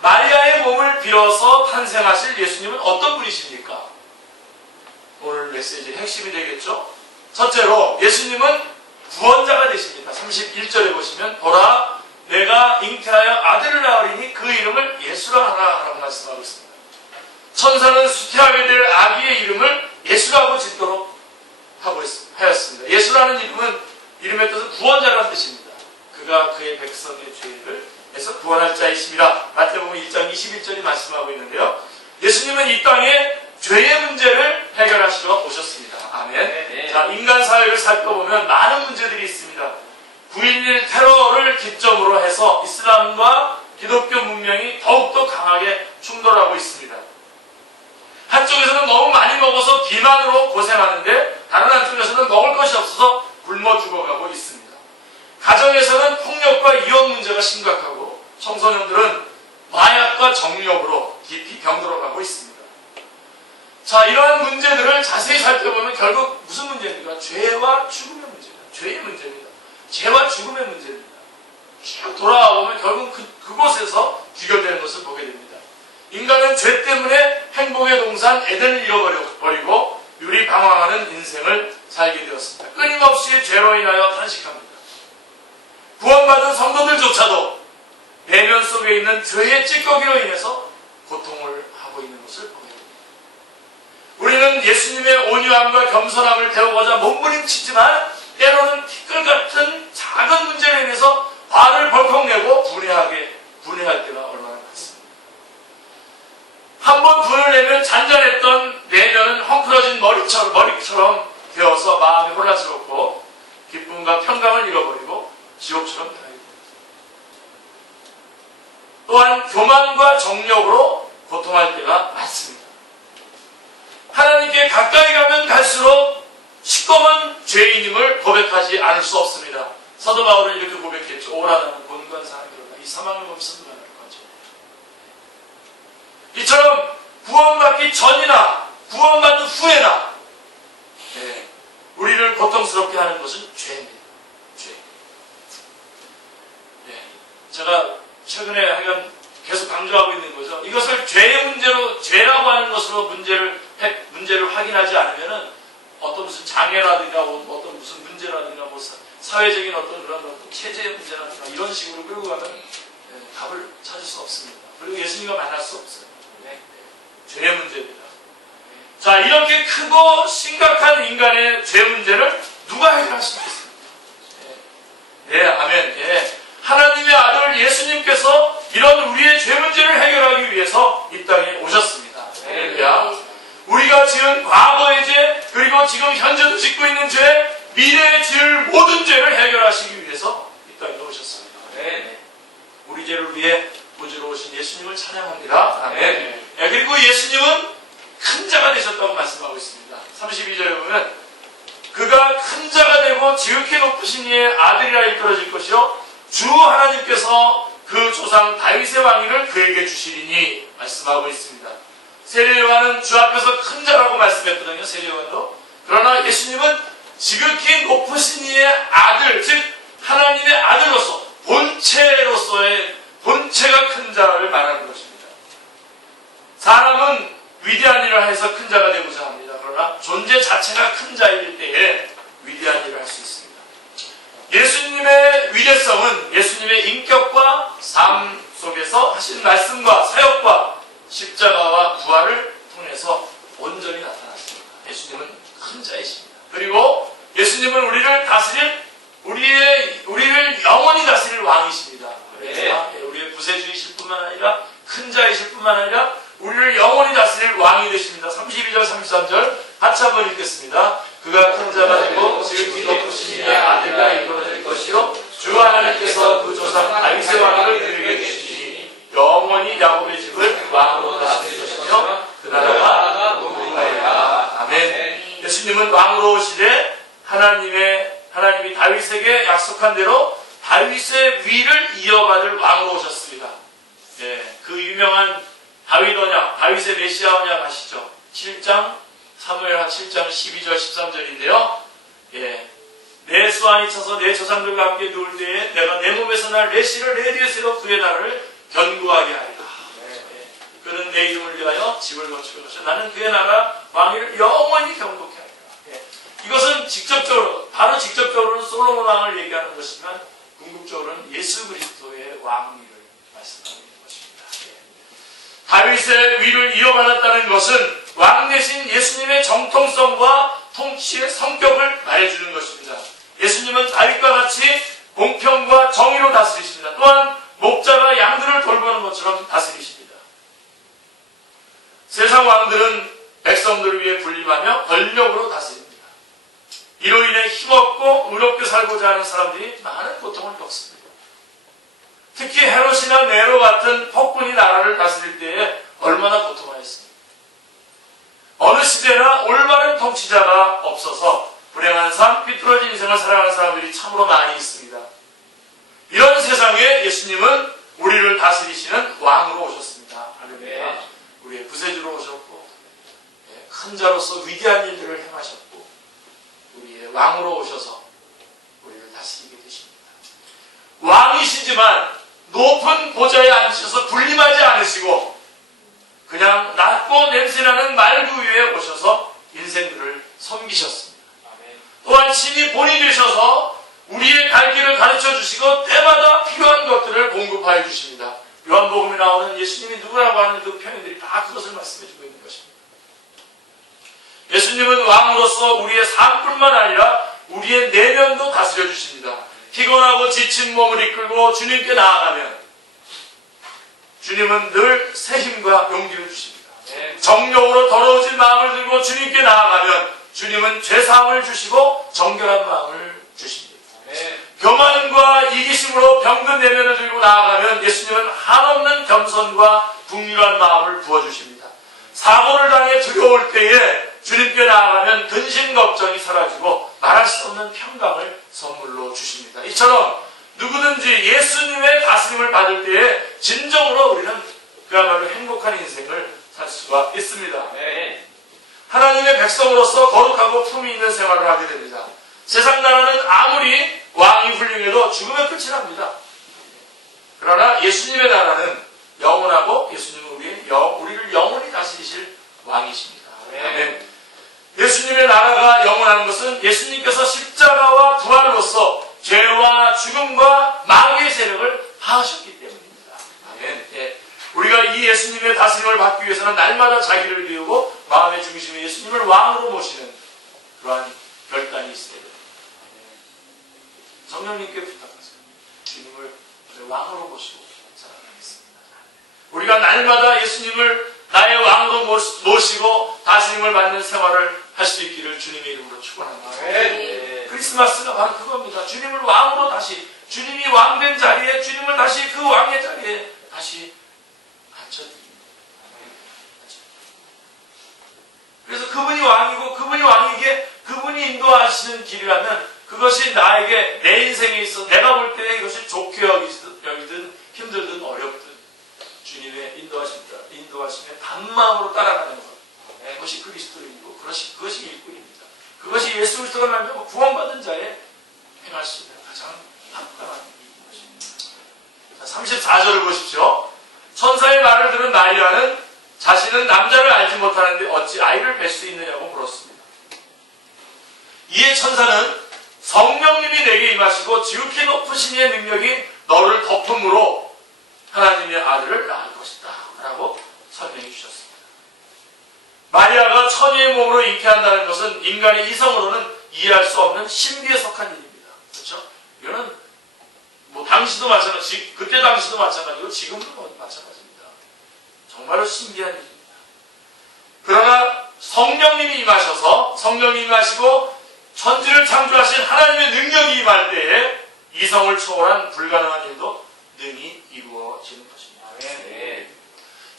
마리아의 몸을 빌어서 탄생하실 예수님은 어떤 분이십니까? 오늘 메시지의 핵심이 되겠죠? 첫째로 예수님은 구원자가 되십니다. 31절에 보시면 보라 내가 잉태하여 아들을 낳으리니 그 이름을 예수라 하라 라고 말씀하고 있습니다. 천사는 수태하게 될 아기의 이름을 예수라고 짓도록 하였습니다. 예수라는 이름의 뜻은 구원자라는 뜻입니다. 그가 그의 백성의 죄를 해서 구원할 자이십니다. 마태복음 1장 21절이 말씀하고 있는데요. 예수님은 이 땅에 죄의 문제를 해결하시러 오셨습니다. 아멘. 자, 인간 사회를 살펴보면 많은 문제들이 있습니다. 9.11 테러를 기점으로 해서 이슬람과 기독교 문명이 더욱더 강하게 충돌하고 있습니다. 한쪽에서는 너무 많이 먹어서 비만으로 고생하는데 다른 한쪽에서는 먹을 것이 없어서 굶어 죽어가고 있습니다. 가정에서는 폭력과 이혼 문제가 심각하고 청소년들은 마약과 정력으로 깊이 병들어가고 있습니다. 자, 이러한 문제들을 자세히 살펴보면 결국 무슨 문제입니까? 죄와 죽음의 문제입니다. 죄의 문제입니다. 죄와 죽음의 문제입니다. 쭉 돌아와 보면 결국 그곳에서 귀결되는 것을 보게 됩니다. 인간은 죄 때문에 행복의 동산 에덴을 잃어버리고 유리방황하는 인생을 살게 되었습니다. 끊임없이 죄로 인하여 탄식합니다. 구원받은 성도들조차도 내면 속에 있는 죄의 찌꺼기로 인해서 고통을 하고 있는 것을 보게 됩니다. 우리는 예수님의 온유함과 겸손함을 배우고자 몸부림치지만 때로는 티끌 같은 작은 문제로 인해서 화를 벌컥 내고 분해할 때가 얼마나 많습니다. 한번 분을 내면 잔잔했던 내면은 헝클어진 머리처럼 되어서 마음이 혼란스럽고 기쁨과 평강을 잃어버리고 지옥처럼 변하게 됩니다. 또한 교만과 정력으로 고통할 때가 많습니다. 하나님께 가까이 가면 갈수록 시꺼먼 죄인임을 고백하지 않을 수 없습니다. 사도 바울은 이렇게 고백했죠. 오라다는 본관 사람들과 이 사망을 범선 누가 날 거죠. 이처럼 구원받기 전이나 구원받는 후에나 우리를 고통스럽게 하는 것은 죄입니다. 죄. 제가 최근에 하여간 계속 강조하고 있는 거죠. 이것을 죄의 문제로, 죄라고 하는 것으로 문제를 확인하지 않으면은 어떤 무슨 장애라든가 어떤 무슨 문제라든가 뭐 사회적인 어떤 그런 체제의 문제라든가 이런 식으로 끌고 가면 답을 찾을 수 없습니다. 그리고 예수님과 만날 수 없어요. 죄의 문제입니다. 자, 이렇게 크고 심각한 인간의 죄 문제를 누가 해결할 수 있겠습니까? 아멘. 하나님의 아들 예수님께서 이런 우리의 죄 문제를 해결하기 위해서 이 땅에 오셨습니다. 우리가 지은 과거의 죄, 그리고 지금 현재도 짓고 있는 죄, 미래에 지을 모든 죄를 해결하시기 위해서 이 땅에 오셨습니다. 우리 죄를 위해 구주로 오신 예수님을 찬양합니다. 아멘. 그리고 예수님은 큰 자가 되셨다고 말씀하고 있습니다. 32절에 보면 그가 큰 자가 되고 지극히 높으신 이의 아들이라 일컬어질 것이요 주 하나님께서 그 그 조상 다윗의 왕위를 그에게 주시리니 말씀하고 있습니다. 세례요한은 주 앞에서 큰 자라고 말씀했거든요. 세례요한도. 그러나 예수님은 지극히 높으신 이의 아들, 즉 하나님의 아들로서 본체로서의 본체가 큰 자를 말하는 것입니다. 사람은 위대한 일을 해서 큰 자가 되고자 합니다. 그러나 존재 자체가 큰 자일 때에 위대한 일을 할 수 있습니다. 예수님의 위대성은 예수님의 인격과 삶 속에서 하신 말씀과 사역과 십자가와 부활을 통해서 온전히 나타났습니다. 예수님은 큰 자이십니다. 그리고 예수님은 우리를 다스릴 우리를 영원히 다스릴 왕이십니다. 그래서 우리의 구세주이실 뿐만 아니라 큰 자이실 뿐만 아니라 우리를 영원히 다스릴 왕이 되십니다. 32절 33절 같이 한번 읽겠습니다. 그가 큰 자가 되고 지극히 높으신 이의 아들과 이루어질 것이요 주 하나님께서 그 조상 다윗의 왕을 그에게 주시니 영원히 야곱의 집을 왕으로 다스릴 것이며 그 나라가 무궁하리라. 아멘. 예수님은 왕으로 오시되 하나님이 다윗에게 약속한 대로 다윗의 위를 이어받을 왕으로 오셨습니다. 그 유명한 다윗 언약, 다윗의 메시아 언약 아시죠? 7장, 사무엘하 7장 12절 13절인데요. 내 수완이 쳐서 내 조상들과 함께 누울 때에 내가 내 몸에서 날 내 씨를 내 뒤에 세워 그의 나라를 견고하게 하리라. 그는 내 이름을 위하여 집을 거칠 것이요 나는 그의 나라 왕위를 영원히 견고케 하리라. 이것은 바로 직접적으로는 솔로몬 왕을 얘기하는 것이지만 궁극적으로는 예수 그리스도의 왕위를 말씀하고 있는 것입니다. 다윗의 위를 이어받았다는 것은 왕 대신 예수님의 정통성과 통치의 성격을 말해주는 것입니다. 예수님은 다윗과 같이 공평과 정의로 다스리십니다. 또한 목자가 양들을 돌보는 것처럼 다스리십니다. 세상 왕들은 백성들을 위해 군림하며 권력으로 다스립니다. 이로 인해 힘없고 의롭게 살고자 하는 사람들이 많은 고통을 겪습니다. 특히 헤롯이나 네로 같은 폭군이 나라를 다스릴 때에 얼마나 고통하였습니까? 어느 시대나 올바른 통치자가 없어서 불행한 삶, 삐뚤어진 인생을 살아가는 사람들이 참으로 많이 있습니다. 이런 세상에 예수님은 우리를 다스리시는 왕으로 오셨습니다. 할렐루야. 우리의 구세주로 오셨고 큰 자로서 위대한 일들을 행하셨고 우리의 왕으로 오셔서 우리를 다스리게 되십니다. 왕이시지만 높은 보좌에 앉으셔서 군림하지 않으시고 그냥 낮고 냄새나는 말구 위에 오셔서 인생들을 섬기셨습니다. 또한 신이 본이 되셔서 우리의 갈 길을 가르쳐 주시고 때마다 필요한 것들을 공급하여 주십니다. 요한복음에 나오는 예수님이 누구라고 하는 그 표현들이 다 그것을 말씀해 주고 있는 것입니다. 예수님은 왕으로서 우리의 삶뿐만 아니라 우리의 내면도 다스려 주십니다. 피곤하고 지친 몸을 이끌고 주님께 나아가면 주님은 늘 새 힘과 용기를 주십니다. 정욕으로 더러워진 마음을 들고 주님께 나아가면 주님은 죄사함을 주시고 정결한 마음을 주십니다. 교만과 이기심으로 병든 내면을 들고 나아가면 예수님은 한없는 겸손과 긍휼한 마음을 부어주십니다. 사고를 당해 두려울 때에 주님께 나아가면 근심 걱정이 사라지고 말할 수 없는 평강을 선물로 주십니다. 이처럼 누구든지 예수님의 다스림을 받을 때에 진정으로 우리는 그야말로 행복한 인생을 살 수가 있습니다. 하나님의 백성으로서 거룩하고 품위 있는 생활을 하게 됩니다. 세상 나라는 아무리 왕이 훌륭해도 죽으면 끝이 납니다. 그러나 예수님의 나라는 영원하고 예수님은 우리를 영원히 다스리실 왕이십니다. 아멘. 예수님의 나라가 영원한 것은 예수님께서 십자가와 부활로서 죄와 죽음과 마귀의 세력을 파하셨기 때문입니다. 아멘. 우리가 이 예수님의 다스림을 받기 위해서는 날마다 자기를 비우고 마음의 중심에 예수님을 왕으로 모시는 그러한 결단이 있어야 됩니다. 성령님께 부탁하세요. 주님을 왕으로 모시고 살아가겠습니다. 우리가 날마다 예수님을 나의 왕으로 모시고 다스림을 받는 생활을 할 수 있기를 주님의 이름으로 축원합니다. 크리스마스가 바로 그겁니다. 주님을 왕으로 다시 주님이 왕된 자리에 주님을 다시 그 왕의 자리에 다시 앉혀드립니다. 그래서 그분이 왕이고 그분이 왕이기에 그분이 인도하시는 길이라면 그것이 나에게 내 인생에 있어 내가 볼 때 이것이 좋게 여기든 힘들든 인도하시며 단마음으로 따라가는 것. 그것이 그리스도인이고 그것이 일꾼입니다. 그것이 예수 그리스도가 말미암아 구원받은 자의 행할 수 있는 가장 합당한 일인 것입니다. 34절을 보십시오. 천사의 말을 들은 마리아는 자신은 남자를 알지 못하는데 어찌 아이를 뵐 수 있느냐고 물었습니다. 이에 천사는 성령님이 내게 임하시고 지극히 높으신 이의 능력이 너를 덮음으로 하나님의 아들을 낳을 것이다 라고 설명해 주셨습니다. 마리아가 처녀의 몸으로 잉태한다는 것은 인간의 이성으로는 이해할 수 없는 신비에 속한 일입니다. 그렇죠? 이거는 뭐 당시도 마찬가지, 그때 당시도 마찬가지고 지금도 마찬가지입니다. 정말로 신기한 일입니다. 그러나 성령님이 임하시고 천지를 창조하신 하나님의 능력이 임할 때에 이성을 초월한 불가능한 일도 능히 이루어지는 것입니다. 네.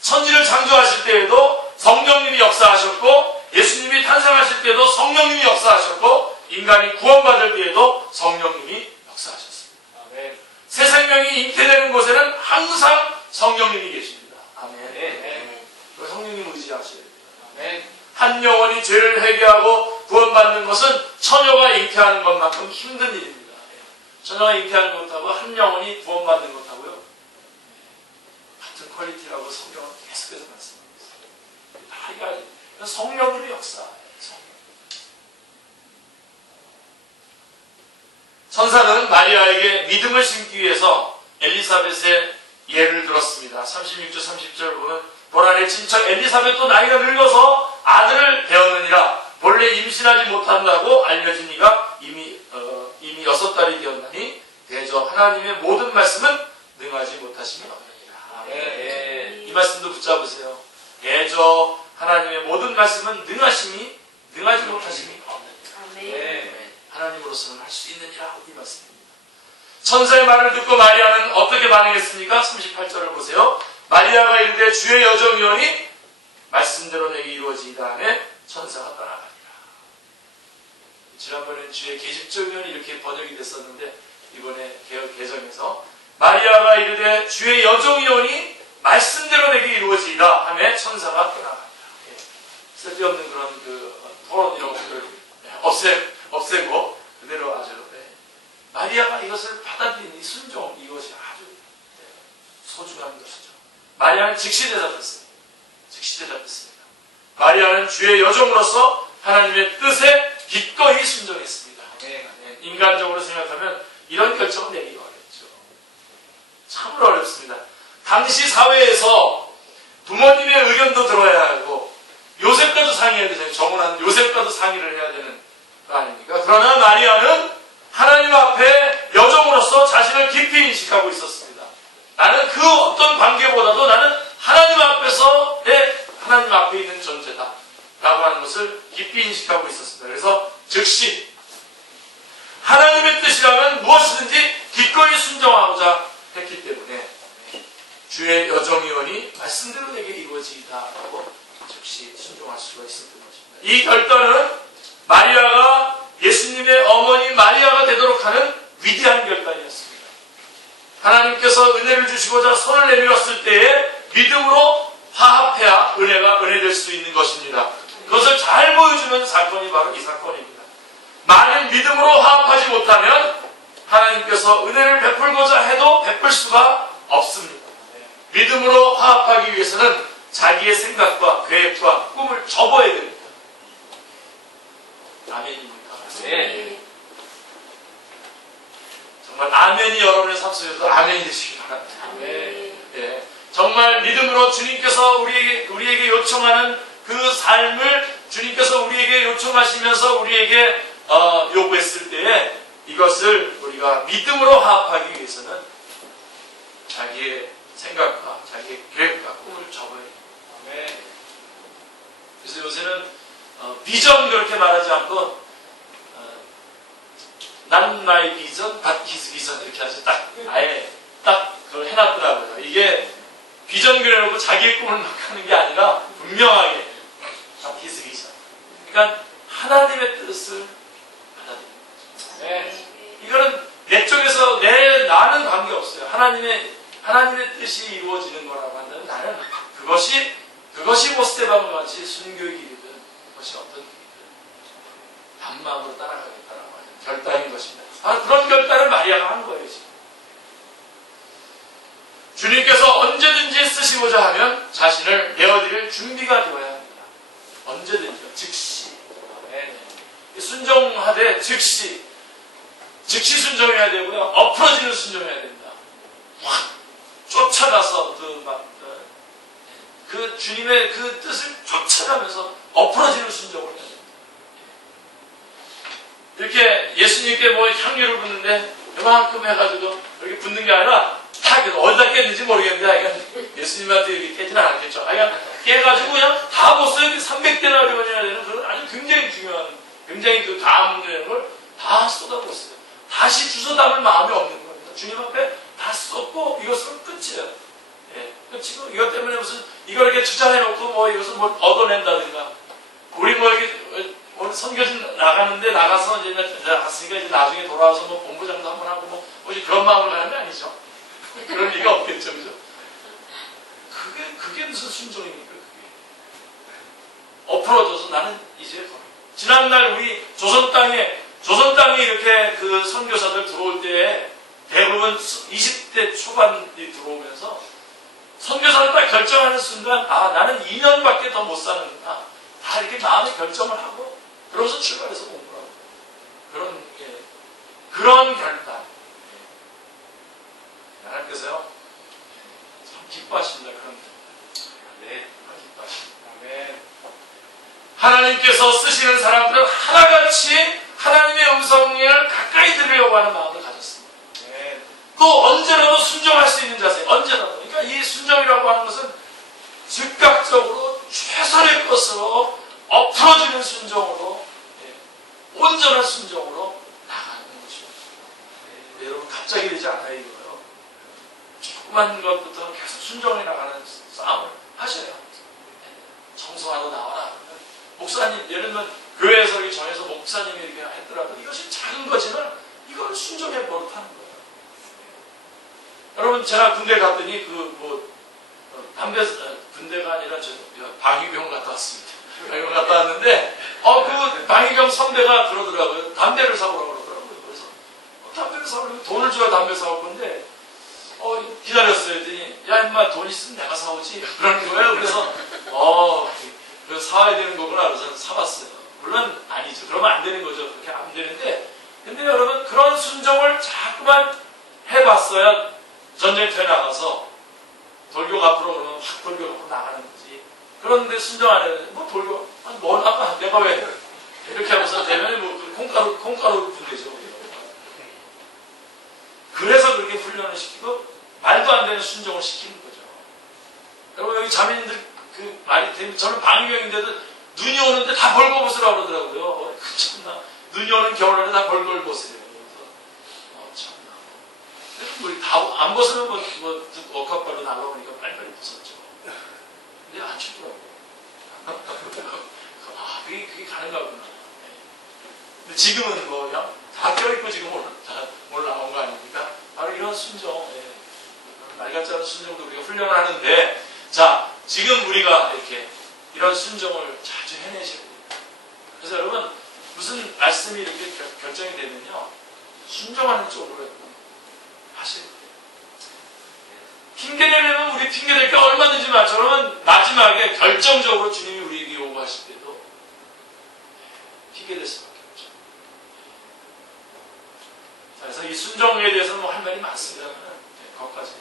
천지를 창조하실 때에도 성령님이 역사하셨고 예수님이 탄생하실 때에도 성령님이 역사하셨고 인간이 구원받을 때에도 성령님이 역사하셨습니다. 아멘. 새 생명이 잉태되는 곳에는 항상 성령님이 계십니다. 아멘. 네. 성령님 의지하셔야 됩니다. 아멘. 한 영혼이 죄를 회개하고 구원받는 것은 처녀가 잉태하는 것만큼 힘든 일입니다. 처녀가 잉태하는 것하고 한 영혼이 구원받는 것하고요 같은 퀄리티라고 성경은 계속해서 말씀합니다. 다 성령님의 역사예요. 천사는 마리아에게 믿음을 심기 위해서 엘리사벳의 예를 들었습니다. 36절 30절 보면 보라 내 친척 엘리사벳도 나이가 늙어서 아들을 배웠느니라. 본래 임신하지 못한다고 알려진 이가 이미 6달이 되었나니 대저 하나님의 모든 말씀은 능하지 못하심이 없느니라. 네. 이 말씀도 붙잡으세요. 대저 하나님의 모든 말씀은 능하지 못하심이 없느니라. 네. 하나님으로서는 할 수 있느니라. 이 말씀입니다. 천사의 말을 듣고 마리아는 어떻게 반응했습니까? 38절을 보세요. 마리아가 이르되 주의 여정이오니 말씀대로 내게 이루어지이다 하매 천사가 떠나가니라. 지난번에는 주의 계집적이오니 이렇게 번역이 됐었는데 이번에 개정에서 마리아가 이르되 주의 여정이오니 말씀대로 내게 이루어지이다 하매 천사가 떠나가니라. 쓸데없는 그런 토론 이런 것들을 없애고 그대로 아주 마리아가 이것을 받아들인 이 순종 이것이 아주 소중한 것이죠. 마리아는 즉시 대답했습니다. 마리아는 주의 여종으로서 하나님의 뜻에 기꺼이 순종했습니다. 인간적으로 생각하면 이런 결정을 내기가 어렵죠. 참으로 어렵습니다. 당시 사회에서 부모님의 의견도 들어야 하고 요셉과도 상의해야 되잖아요. 정혼한 요셉과도 상의를 해야 되는 거 아닙니까? 그러나 마리아는 하나님 앞에 여종으로서 자신을 깊이 인식하고 있었습니다. 나는 그 어떤 관계보다도 나는 하나님 앞에 있는 존재다 라고 하는 것을 깊이 인식하고 있었습니다. 그래서 즉시 하나님의 뜻이라면 무엇이든지 기꺼이 순종하고자 했기 때문에 주의 여정이오니 말씀대로 내게 이루어지이다 라고 즉시 순종할 수가 있었던 것입니다. 이 결단은 마리아가 예수님의 어머니 마리아가 되도록 하는 위대한 결단이었습니다. 하나님께서 은혜를 주시고자 손을 내밀었을 때에 믿음으로 화합해야 은혜가 은혜될 수 있는 것입니다. 그것을 잘 보여주는 사건이 바로 이 사건입니다. 만일 믿음으로 화합하지 못하면 하나님께서 은혜를 베풀고자 해도 베풀 수가 없습니다. 믿음으로 화합하기 위해서는 자기의 생각과 계획과 꿈을 접어야 됩니다. 아멘입니까? 네. 정말 아멘이 여러분의 삶 속에서 아멘이 되시기 바랍니다. 아멘. 네. 정말 믿음으로 주님께서 우리에게 요청하는 그 삶을 주님께서 우리에게 요청하시면서 우리에게 요구했을 때에 이것을 우리가 믿음으로 화합하기 위해서는 자기의 생각과 자기의 계획과 꿈을 접어야 됩니다. 네. 그래서 요새는 비전 그렇게 말하지 않고 Not my vision, but his vision 이렇게 하죠. 아예 그걸 해놨더라고요. 이게 비전 그려놓고 자기의 꿈을 막 하는 게 아니라 분명하게 but his vision. 그러니까 하나님의 뜻을 받아들이는 거죠. 네. 이거는 내 쪽에서 나는 관계없어요. 하나님의 하나님의 뜻이 이루어지는 거라고 한다면 나는 그것이 모스테바와 같이 순교의 길이든 그것이 어떤 길이든 단마음으로 따라가겠다라고 하는 결단인 것입니다. 그런 결단을 마리아가 한 거예요. 지금. 주님께서 언제든지 쓰시고자 하면 자신을 내어드릴 준비가 되어야 합니다. 언제든지요. 즉시. 순종하되 즉시 순종해야 되고요. 엎어지는 순종해야 됩니다. 확 쫓아가서 그 주님의 그 뜻을 쫓아가면서 엎어지는 순종을 해야 됩니다. 이렇게 예수님께 뭐 향유를 붓는데 이만큼 해가지고 이렇게 붓는 게 아니라 다 어디다 깼는지 모르겠는데 예수님한테 이렇게 깨지는 않았겠죠. 깨가지고 그냥 다 붓어요. 300데나리온이나 되는 그런 아주 굉장히 중요한, 굉장히 그 감되는 걸 다 쏟아붓어요. 다시 주워 담을 마음이 없는 겁니다. 주님 앞에 다 쏟고 이것은 끝이에요. 예, 끝이고 이것 때문에 무슨 이걸 이렇게 주장해놓고 뭐 이것을 뭘 얻어낸다든가 우리 뭐 여기 오늘 선교진 나가는데 나가서 이제 나갔으니까 이제 나중에 돌아와서 뭐 본부장도 한번 하고 뭐 그런 마음으로 가는 게 아니죠. 그럴 리가 없겠죠, 그죠? 그게 무슨 순종입니까? 그게 엎어져서 나는 이제 지난날 우리 조선 땅에 이렇게 그 선교사들 들어올 때에 대부분 20대 초반이 들어오면서 선교사를 딱 결정하는 순간 나는 2년밖에 더 못 사는구나. 다 이렇게 마음의 결정을 하고 그러면서 출발해서 공부하고 그런 결단. 하나님께서요 참 기뻐하십니다. 그런 결단. 네, 기뻐하십니다. 네. 하나님께서 쓰시는 사람들은 하나같이 하나님의 음성을 가까이 들으려고 하는 마음을 가졌습니다. 네. 또 언제라도 순종할 수 있는 자세, 언제라도. 그러니까 이 순종이라고 하는 것은 즉각적으로 최선의 것으로 엎어지는 순종으로, 온전한 순종으로 나가는 것입니다. 네, 여러분 갑자기 되지 않아요, 이거요. 조그만 것부터 계속 순종해 나가는 싸움을 하셔야 합니다. 청소하러 나와라. 목사님, 예를 들면 교회에서 이렇게 정해서 목사님이 이렇게 했더라도 이것이 작은 거지만 이걸 순종해 버릇하는 거예요. 여러분, 제가 군대 갔더니 군대가 아니라 방위병 갔다 왔습니다. 방위병 갔다 왔는데 그 방위병 선배가 그러더라고요. 담배를 사오라고 그러더라고요. 그래서 담배를 사오려면 돈을 줘야 담배 사올 건데 기다렸어요. 했더니 야 인마 돈 있으면 내가 사오지 그러는 거예요. 그래서 그래서 사와야 되는 거구나. 그래서 사왔어요. 물론 아니죠. 그러면 안 되는 거죠. 그렇게 안 되는데 근데 여러분 그런 순종을 자꾸만 해봤어야 전쟁터에 나가서 돌격 앞으로 그러면 확 돌격 앞으로 나가는 거지. 그런데 순종 안 해도 돌격 뭐 나가 내가 왜 이렇게 하면서 대면에 콩가루 분대죠. 그래서 그렇게 훈련을 시키고 말도 안 되는 순종을 시키는 거죠. 여러분 여기 자매님들 그 말이 되면 저는 방위병인데도 눈이 오는데 다 벌거벗으라고 그러더라고요. 참나 눈이 오는 겨울날에 다 벌거벗으래요. 그래서 참나 다 안 벗으면 억압발로 나가보니까 빨리빨리 벗었죠. 근데 안 춥더라고요. 그게 가능하구나. 근데 지금은 그냥 다 껴입고 지금 오늘 나온 거 아닙니까? 바로 이런 순종, 말 같지 않은 순종도 우리가 훈련을 하는데, 자, 지금 우리가 이렇게 이런 순종을 자주 해내셔야 됩니다. 그래서 여러분, 무슨 말씀이 이렇게 결정이 되면요, 순종하는 쪽으로 하셔야 돼요. 핑계대려면 우리 핑계댈 게 얼마든지 많죠. 그러면 마지막에 결정적으로 주님이 우리에게 요구하실 때도 핑계댈 수밖에 없죠. 자, 그래서 이 순종에 대해서는 할 말이 많습니다. 거기까지.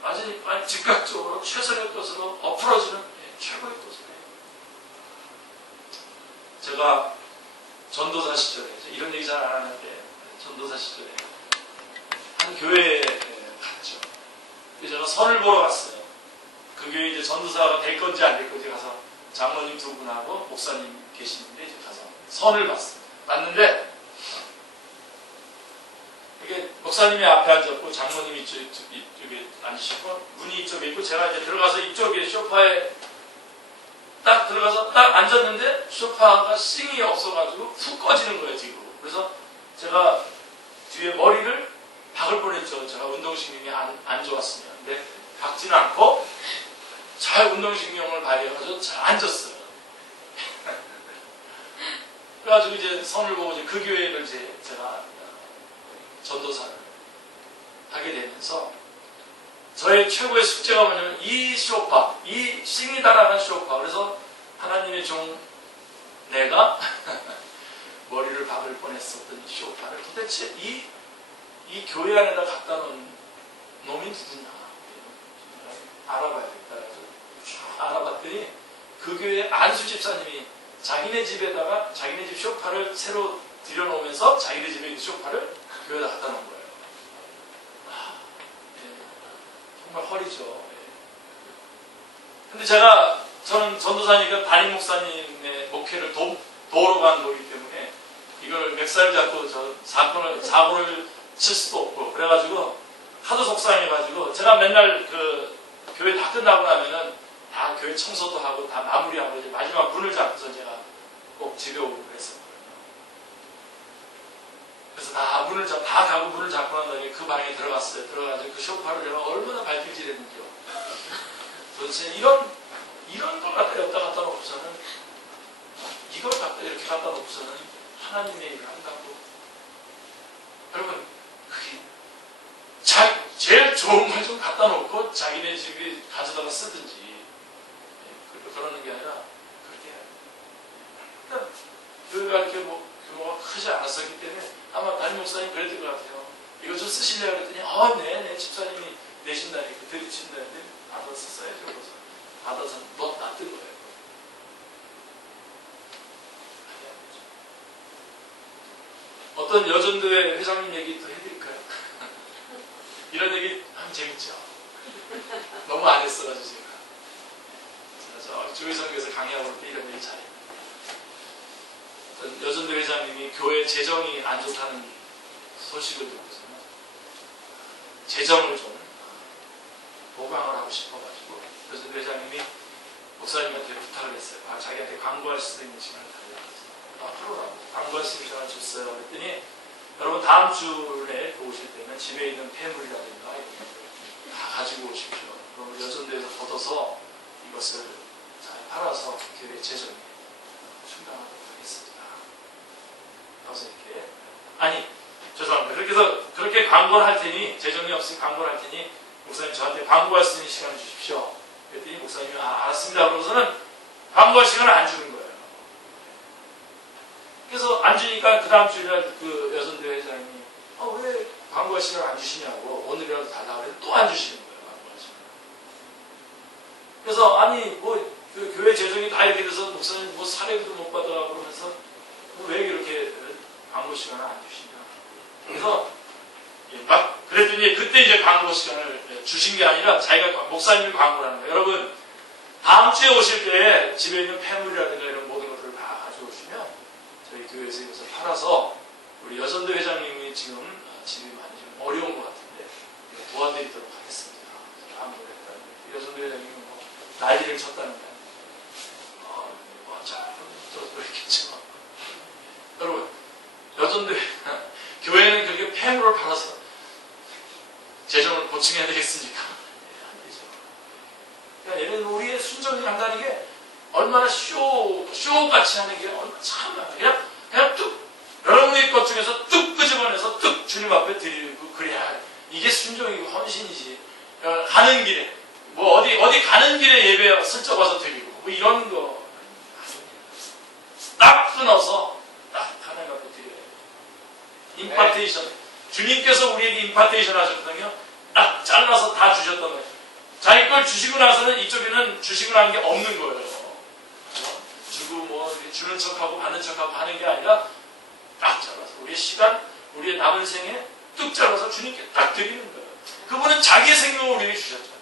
완전히 즉각적으로 최선의 것으로 엎어지는 최고의 것이에요. 제가 전도사 시절에, 이런 얘기 잘 안 하는데, 전도사 시절에 한 교회에 갔죠. 제가 선을 보러 갔어요. 그 교회 이제 전도사가 될 건지 안 될 건지 가서 장로님 두 분하고 목사님 계시는데 이제 가서 선을 봤어요. 봤는데 이게 목사님이 앞에 앉았고 장로님이 이쪽에 앉으시고 문이 이쪽에 있고 제가 이제 들어가서 이쪽에 소파에 딱 들어가서 딱 앉았는데 소파가 싱이 없어가지고 푹 꺼지는 거예요, 지금. 그래서 제가 뒤에 머리를 박을 뻔했죠. 제가 운동신경이 안 좋았으면. 근데 박지는 않고 잘 운동신경을 발휘해가지고 잘 앉았어요. 그래가지고 이제 선을 보고 이제 그 교회를 이제 제가 전도사를 하게 되면서 저의 최고의 숙제가 뭐냐면 이 쇼파, 이 싱이다라는 쇼파. 그래서 하나님의 종 내가 머리를 박을 뻔했었던 이 쇼파를 도대체 이 교회 안에다 갖다 놓은 놈이 누구냐 알아봐야겠다. 그래서 쭉 알아봤더니 그 교회 안수 집사님이 자기네 집에다가 자기네 집 쇼파를 새로 들여놓으면서 자기네 집에 있는 쇼파를 교회에다 갖다 놓은 거예요. 정말 허리죠. 근데 저는 전도사니까 담임 목사님의 목회를 도우러 간 거기 때문에 이걸 멱살 잡고 사고를 칠 수도 없고 그래가지고 하도 속상해가지고 제가 맨날 그 교회 다 끝나고 나면은 다 교회 청소도 하고 다 마무리하고 이제 마지막 문을 잡고서 제가 꼭 집에 오고 그랬었거든요. 그래서 다 가고 문을 잡고 난 다음에 그 방에 들어갔어요. 들어가서 그 소파를 제가 얼마나 발길질했는지요. 도대체 이런 걸 갖다 여기다 갖다 놓고서는 이걸 갖다 이렇게 갖다 놓고서는 하나님의 일을 한다고. 여러분 그게 제일 좋은 걸 좀 갖다 놓고 자기네 집에 가져다가 쓰든지 그러는 게 아니라 그렇게 교회가 이렇게 규모가 크지 않았었기 때문에 아마 담임 목사님 그랬던 것 같아요. 이거 좀 쓰시려고 그랬더니 네 집사님이 내신다니까 들이친다는데 받아서 써야죠. 그래서 받아서 놔둔 거예요. 어떤 여전도회 회장님 얘기 또 해드릴까요? 이런 얘기 하면 재밌죠. 너무 안 했어가지고 제가 주의성교에서 강의하고 올 때 이런 얘기 잘해요. 여전도 회장님이 교회 재정이 안 좋다는 소식을 듣고서는 재정을 좀 보강을 하고 싶어가지고 여전도 회장님이 목사님한테 부탁을 했어요. 자기한테 광고할 수 있는 시간을 달라고 앞으로 광고할 수 있는 시간을 줬어요. 그랬더니 여러분 다음 주에 오실 때는 집에 있는 폐물이라든가 다 가지고 오십시오. 그럼 여전도에서 걷어서 이것을 잘 팔아서 교회 재정에 충당하도록 하겠습니다. 그래서 이렇게 죄송합니다. 그렇게 광고를 할 테니 재정이 없으니 광고를 할 테니 목사님 저한테 광고할 수 있는 시간을 주십시오. 그랬더니 목사님이 알았습니다. 그러고서는 광고할 시간을 안 주는 거예요. 그래서 안 주니까 그 다음 주일날 그 여선대 회장님이 왜 광고할 시간을 안 주시냐고 오늘이라도 달라고 해서 또 안 주시는 거예요. 광고할 시간. 그래서 그 교회 재정이 다 이렇게 돼서 목사님 사례도 못 받아 그러면서 왜 이렇게 광고 시간을 안 주시냐. 그래서 그랬더니 그때 이제 광고 시간을 주신 게 아니라 자기가 목사님이 광고를 하는 거예요. 여러분 다음 주에 오실 때 집에 있는 폐물이라든가 이런 모든 것들을 다 가져오시면 저희 교회에서 이것을 팔아서 우리 여선도 회장님이 지금 집이 많이 좀 어려운 것 같은데 도와드리도록 하겠습니다. 광고를 했다는 여선도 회장님이 난리를 쳤다는 거예요. 또 그랬겠죠. 여러분 여전도 교회는 그렇게 폐물을 팔아서 재정을 보충해야 되겠습니까? 안 되죠. 그러니까 얘는 우리의 순종이 한다는 게 얼마나 쇼같이 하는 게 얼마나 참 많아요. 그냥 뚝 여러분의 것 중에서 뚝 끄집어내서 뚝 주님 앞에 드리고 그래야 이게 순종이고 헌신이지. 가는 길에 어디 가는 길에 예배 슬쩍 와서 드리고 이런 거 딱 끊어서 딱 하나님 앞에 드려야 돼요. 임파테이션. 주님께서 우리에게 임파테이션 하셨거든요. 딱 잘라서 다 주셨단 말이에요. 자기 걸 주시고 나서는 이쪽에는 주시고 나는 게 없는 거예요. 주고 주는 척하고 받는 척하고 하는 게 아니라 딱 잘라서 우리의 시간, 우리의 남은 생에 뚝 잘라서 주님께 딱 드리는 거예요. 그분은 자기의 생명을 우리에게 주셨잖아요.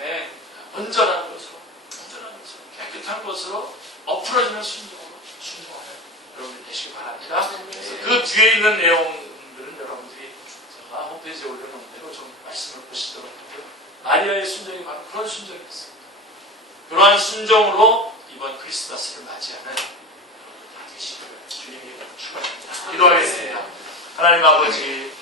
네. 온전한 것으로 깨끗한 것으로 엎어지는 순종하는 여러분들 되시기 바랍니다. 그 뒤에 있는 내용들은 여러분들이 제가 홈페이지에 올려놓은 대로 좀 말씀을 보시도록 하고요. 마리아의 순종이 바로 그런 순종이었습니다. 그러한 순종으로 이번 크리스마스를 맞이하는 여러분들 다 되시기를 주님께 축원합니다. 기도하겠습니다. 하나님 아버지